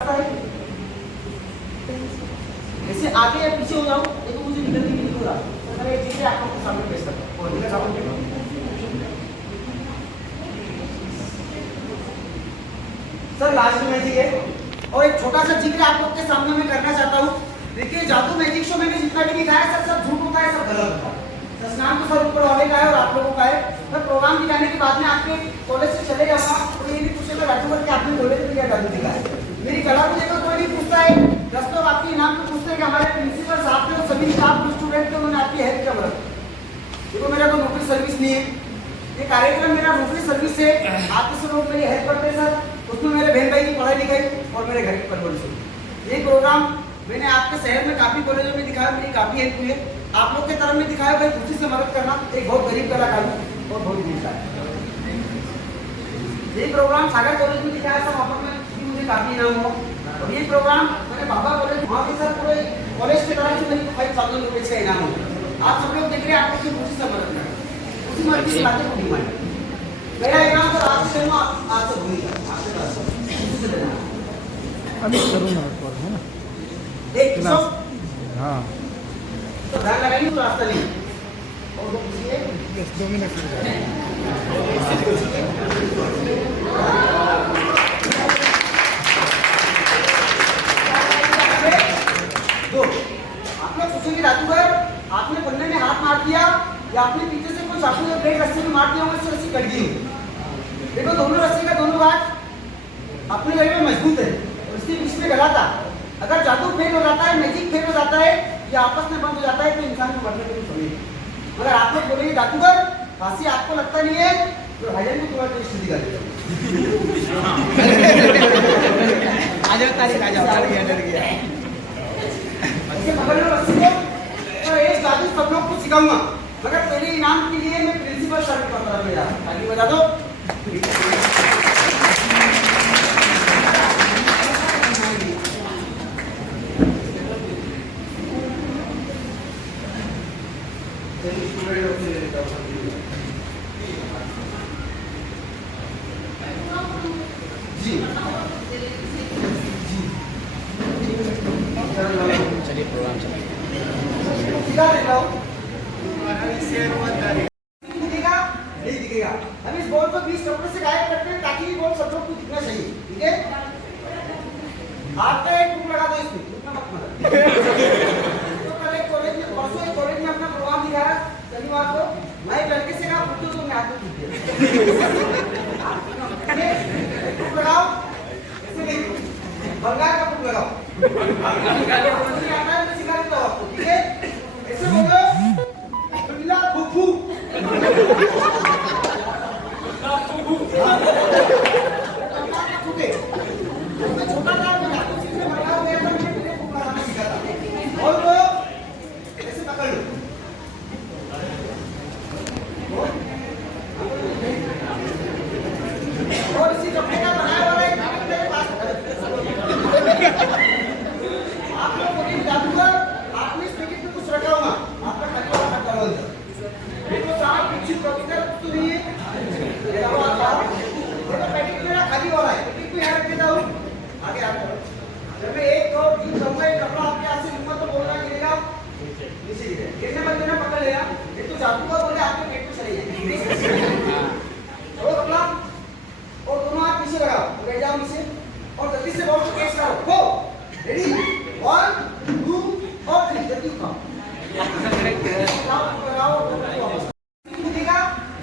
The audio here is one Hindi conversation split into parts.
जैसे आगे या पीछे हो जाओ देखो मुझे निकलने की नहीं हो रहा तो मैंने एक चीज़ आप लोग के सामने पेश करता हूँ। सर लास्ट मैजिक है और एक छोटा सा जिक्र आप लोग के सामने मैं करना चाहता हूँ। देखिए जादू मैजिक शो मैंने जितना भी दिखाया सब झूठ होता है, सब गलत होता है। स्नान तो सर ऊपर वाले का है और आप लोगों का है। मैं प्रोग्राम दिखाने के बाद में आपके कॉलेज से चले जाऊंगा तो ये नहीं पूछेगा राजू भर के आपने कॉलेज में क्या जादू दिखाया। मेरी कला को लेकर कोई नहीं पूछता है, दोस्तों आपके इनाम को पूछते हैं कि हमारे प्रिंसिपल साहब थे और सभी स्टाफ स्टूडेंट थे उन्होंने आपकी हेल्प किया। मतलब देखो मेरा कोई नौकरी सर्विस नहीं है, ये कार्यक्रम मेरा नौकरी सर्विस है। आपके से लोग मेरी हेल्प करते हैं सर, उसमें मेरे बहन भाई की पढ़ाई लिखाई और मेरे घर की परवरिश हुई। ये प्रोग्राम मैंने आपके शहर में काफी कॉलेजों में दिखाया, मेरी काफी हेल्प हुई है। आप लोग के तरफ में दिखाया भाई खुशी से मदद करना, एक बहुत गरीब कलाकार हूँ और बहुत गरीब है। ये प्रोग्राम सागर कॉलेज में दिखाया था, वहाँ पर मुझे काफी इनाम हुआ। और ये प्रोग्राम मैंने बाबा कॉलेज वहाँ के सर पूरे कॉलेज की तरफ से मेरी 5,000 रुपये का इनाम हुआ। आप सब लोग देख रहे हैं, आप लोग की खुशी से मदद करें, उसी मर्जी से बातें को डिमांड। मेरा इनाम सर आपसे लेना, आपसे भूलिएगा, आपसे लेना अभी करूँगा है ना एक सब। हाँ तो ध्यान लगाइए तो रास्ता नहीं और वो पूछिए 2 मिनट दो। आप लोग सोचेंगे राजू भाई आपने पन्ने में हाथ मार दिया या आपने पीछे से कोई चाकू या ब्लेड रस्सी में मार दिया होगा, इससे रस्सी कट गई। देखो दोनों रस्सी का दोनों बात अपने जगह में मजबूत है और इसके बीच में गला था। अगर जादू फेल हो जाता है, मैजिक फेल हो जाता है या आपस में बंद हो जाता है तो इंसान को मरने के लिए समझे। अगर आप लोग बोलेंगे जादूगर फांसी आपको लगता नहीं है तो हाइजन को तुम्हारा टेस्ट दिखा देगा। आ जाओ तारीख आ जाओ, डर गया ऐसे पकड़ लो रस्सी को और एक जादू सब लोग को सिखाऊंगा, मगर पहले इनाम के लिए मैं प्रिंसिपल सर की तरफ में जा रहा हूं। ताली बजा दो। जी चलिए प्रोग्राम चलिए दिखा देता हूँ, दिखेगा नहीं दिखेगा। हम इस बॉल को 20 कपड़े से गायब करते हैं ताकि ये बॉल सब लोग को दिखना चाहिए, ठीक है। आपका एक बुक लगा दो इसमें, इतना मत मत। तो कल एक कॉलेज में परसों एक कॉलेज में अपना प्रोग्राम दिखाया शनिवार को, मैं एक लड़के से कहा फुटू तो मैं हाथ में दिया बुक लगाओ, ऐसे नहीं बंगाल का बुक लगाओ, सिखा देता हूँ आपको, ठीक है। ऐसे बोलो बिल्ला फुफू छोटा था मैं आपको सीखने बड़ा हो गया था, मैंने तुझे बुक लगाना सीखा था। और वो ऐसे पकड़ लो और इसी कपड़े का बनाया हुआ एक मेरे पास। आप लोग बोलिए जादूगर आपने इस पैकेट में कुछ रखा होगा, आपका खाली वाला खत्म हो गया। देखो साहब पीछे प्रोफेसर तो नहीं है, ये तो पैकेट मेरा खाली वाला है, पैकेट को यहाँ रख देता हूँ। आगे आप करो, जब मैं 1 2 3 कहूँगा एक कपड़ा आपके हाथ से लूंगा तो बोलना गिरेगा नीचे गिरेगा, गिरने मत देना, पकड़ लेना। ये तो जादूगर बोले आपके पेट में चले जाएंगे। चलो कपड़ा और दोनों हाथ पीछे लगाओ, बैठ जाओ नीचे और जल्दी से बॉल को कैच करो। हो रेडी 1 2 और 3 जल्दी उठाओ दिखेगा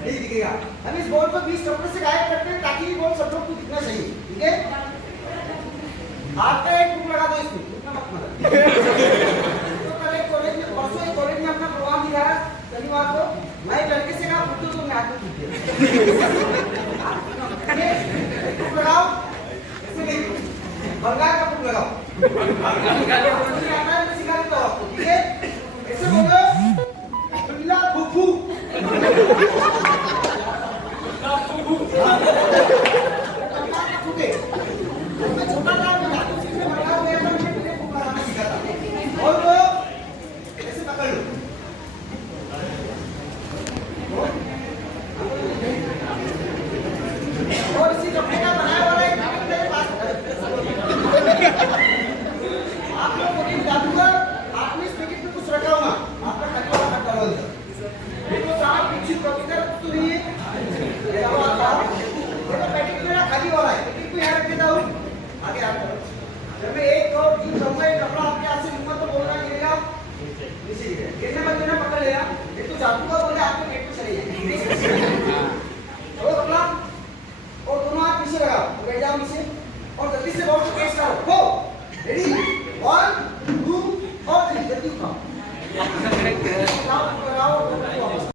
नहीं दिखेगा। हम इस बॉल को 20 कपड़े से गायब करते हैं ताकि ये बॉल सब लोग को दिखना चाहिए, ठीक है। आपका एक बुक लगा दो इसमें, इतना मत मत। तो कल एक कॉलेज में परसों एक कॉलेज में अपना प्रोग्राम दिखाया शनिवार को, मैं एक लड़के से कहा फुटू तो मैं हाथ में दिया बुक लगाओ, ऐसे नहीं बंगाल का बुक लगाओ, सिखा देता हूँ आपको, ठीक है। ऐसे बोलो बिल्ला फुफू मैं छोटा था मैं आपको सीखने बड़ा हो गया था, मैंने तुझे बुक लगाना सीखा था। और वो ऐसे पकड़ लो और इसी कपड़े का बनाया हुआ एक मेरे पास बैठ जाओ नीचे और जल्दी से बोर्ड को कैच करो। गो रेडी 1 2 और 3 जल्दी उठाओ।